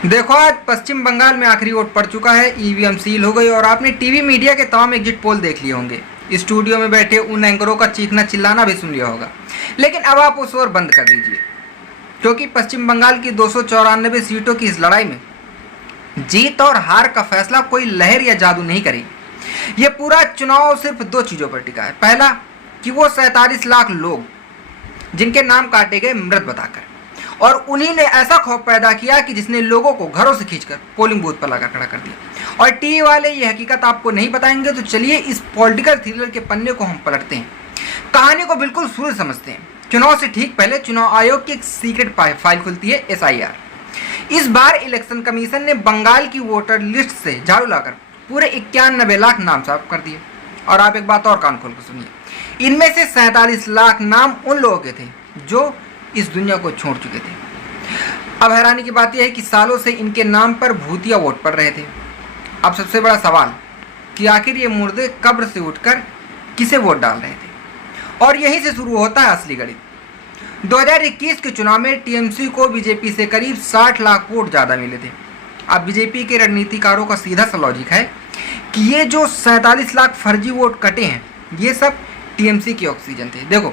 देखो, आज पश्चिम बंगाल में आखिरी वोट पड़ चुका है, ईवीएम सील हो गई और आपने टीवी मीडिया के तमाम एग्जिट पोल देख लिए होंगे। स्टूडियो में बैठे उन एंकरों का चीखना चिल्लाना भी सुन लिया होगा। लेकिन अब आप उस ओर बंद कर दीजिए, क्योंकि पश्चिम बंगाल की 294 सीटों की इस लड़ाई में जीत और हार का फैसला कोई लहर या जादू नहीं करेगी। ये पूरा चुनाव सिर्फ दो चीजों पर टिका है। पहला, कि वो 47 लाख लोग जिनके नाम काटे गए मृत बताकर, और उन्हीं ने ऐसा खौफ पैदा किया कि जिसने लोगों को घरों से खींचकर पोलिंग बूथ पर लगा खड़ा कर दिया। और टीवी वाले ये हकीकत आपको नहीं बताएंगे, तो चलिए इस पॉलिटिकल थ्रिलर के पन्ने को हम पलटते हैं, कहानी को बिल्कुल शुरू से समझते हैं। चुनाव से ठीक पहले चुनाव आयोग की एक सीक्रेट फाइल खुलती है, SIR। इस बार इलेक्शन कमीशन ने बंगाल की वोटर लिस्ट से झाड़ू लाकर पूरे 91 लाख नाम साफ कर दिए। और आप एक बात और कान खोल कर सुनिए, इनमें से 47 लाख नाम उन लोगों के थे जो इस दुनिया को छोड़ चुके थे। अब हैरानी की बात यह है कि सालों से इनके नाम पर भूतिया वोट पड़ रहे थे। अब सबसे बड़ा सवाल कि आखिर ये मुर्दे कब्र से उठकर किसे वोट डाल रहे थे। और यहीं से शुरू होता है असली गणित। 2021 के चुनाव में TMC को बीजेपी से करीब 60 लाख वोट ज़्यादा मिले थे। अब बीजेपी के रणनीतिकारों का सीधा सा लॉजिक है कि ये जो 47 लाख फर्जी वोट कटे हैं, ये सब TMC की ऑक्सीजन थे। देखो,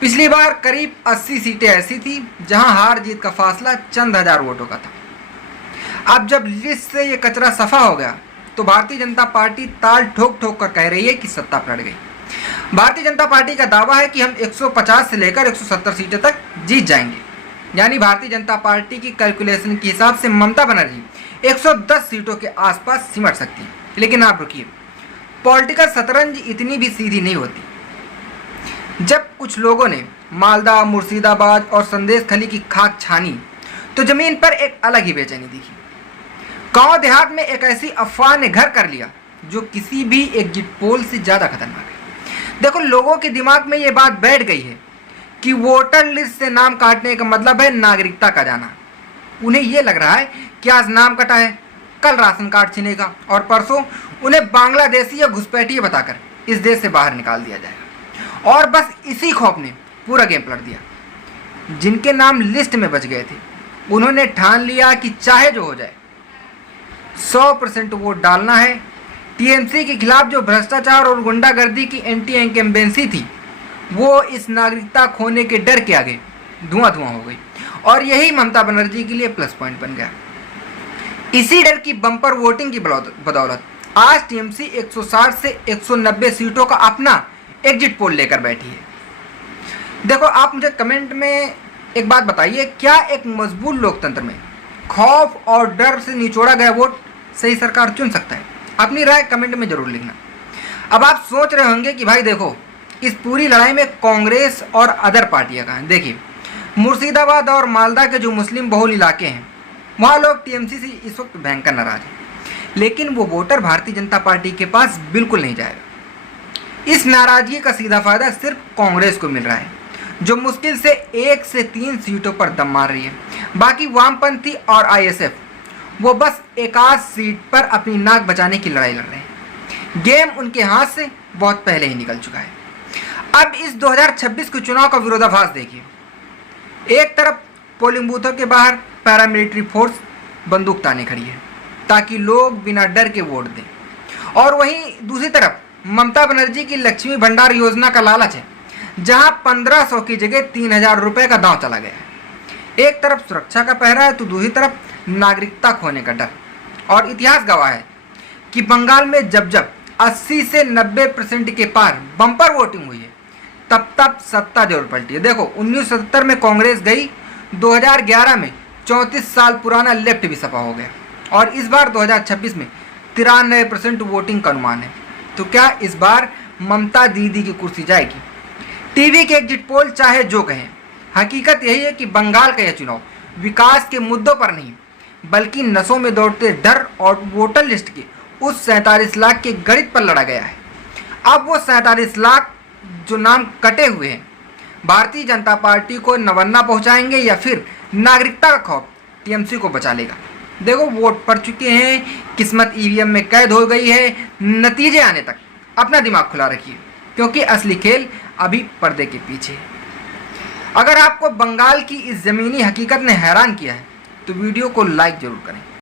पिछली बार करीब 80 सीटें ऐसी थी जहां हार जीत का फासला चंद हजार वोटों का था। अब जब लिस्ट से ये कचरा सफा हो गया, तो भारतीय जनता पार्टी ताल ठोक ठोक कर कह रही है कि सत्ता पलट गई। भारतीय जनता पार्टी का दावा है कि हम 150 से लेकर 170 सीटें तक जीत जाएंगे। यानी भारतीय जनता पार्टी की कैलकुलेशन के हिसाब से ममता बनर्जी 110 सीटों के आसपास सिमट सकती है। लेकिन आप रुकिए, पॉलिटिकल शतरंज इतनी भी सीधी नहीं होती। जब कुछ लोगों ने मालदा, मुर्शिदाबाद और संदेश खली की खाक छानी, तो जमीन पर एक अलग ही बेचैनी दिखी। गांव देहात में एक ऐसी अफवाह ने घर कर लिया जो किसी भी एग्जिट पोल से ज्यादा खतरनाक है। देखो, लोगों के दिमाग में ये बात बैठ गई है कि वोटर लिस्ट से नाम काटने का मतलब है नागरिकता का जाना। उन्हें यह लग रहा है कि आज नाम कटा है, कल राशन कार्ड छिनेगा और परसों उन्हें बांग्लादेशी या घुसपैठिए बताकर इस देश से बाहर निकाल दिया जाएगा। और बस इसी खौफ ने पूरा गेम पलट दिया। जिनके नाम लिस्ट में बच गए थे, उन्होंने ठान लिया कि चाहे जो हो जाए 100% वोट डालना है। TMC के खिलाफ जो भ्रष्टाचार और गुंडागर्दी की एंटी इनकम्बेंसी थी, वो इस नागरिकता खोने के डर के आगे धुआं धुआं हो गई। और यही ममता बनर्जी के लिए प्लस पॉइंट बन गया। इसी डर की बम्पर वोटिंग की बदौलत आज TMC 160 से 190 सीटों का अपना एग्जिट पोल लेकर बैठी है। देखो, आप मुझे कमेंट में एक बात बताइए, क्या एक मजबूत लोकतंत्र में खौफ और डर से निचोड़ा गया वोट सही सरकार चुन सकता है? अपनी राय कमेंट में जरूर लिखना। अब आप सोच रहे होंगे कि भाई देखो, इस पूरी लड़ाई में कांग्रेस और अदर पार्टियां कहाँ हैं। देखिए, मुर्शिदाबाद और मालदा के जो मुस्लिम बहुल इलाके हैं, वहाँ लोग TMC से इस वक्त भयंकर नाराज हैं। लेकिन वो वोटर भारतीय जनता पार्टी के पास बिल्कुल नहीं जाएगा। इस नाराजगी का सीधा फायदा सिर्फ कांग्रेस को मिल रहा है, जो मुश्किल से 1 से 3 सीटों पर दम मार रही है। बाकी वामपंथी और ISF वो बस एक आध सीट पर अपनी नाक बचाने की लड़ाई लड़ रहे हैं। गेम उनके हाथ से बहुत पहले ही निकल चुका है। अब इस 2026 के चुनाव का विरोधाभास देखिए। एक तरफ पोलिंग बूथों के बाहर पैरामिलिट्री फोर्स बंदूक ताने खड़ी है ताकि लोग बिना डर के वोट दें, और वहीं दूसरी तरफ ममता बनर्जी की लक्ष्मी भंडार योजना का लालच है, जहां 1500 की जगह 3000 रुपए का दांव चला गया है। एक तरफ सुरक्षा का पहरा है, तो दूसरी तरफ नागरिकता खोने का डर। और इतिहास गवाह है कि बंगाल में जब जब 80 से 90% के पार बम्पर वोटिंग हुई है, तब तब सत्ता जरूर पलटी है। देखो, 1970 में कांग्रेस गई, 2011 में 34 साल पुराना लेफ्ट भी सपा हो गया, और इस बार 2026 में 93% वोटिंग का अनुमान है। तो क्या इस बार ममता दीदी की कुर्सी जाएगी? टीवी के एग्जिट पोल चाहे जो कहें, हकीकत यही है कि बंगाल का यह चुनाव विकास के मुद्दों पर नहीं, बल्कि नसों में दौड़ते डर और वोटर लिस्ट के उस 47 लाख के गणित पर लड़ा गया है। अब वो 47 लाख जो नाम कटे हुए हैं, भारतीय जनता पार्टी को नवन्ना पहुंचाएंगे या फिर नागरिकता का खौफ TMC को बचा लेगा? देखो, वोट पड़ चुके हैं, किस्मत EVM में कैद हो गई है। नतीजे आने तक अपना दिमाग खुला रखिए, क्योंकि असली खेल अभी पर्दे के पीछे है। अगर आपको बंगाल की इस ज़मीनी हकीकत ने हैरान किया है, तो वीडियो को लाइक जरूर करें।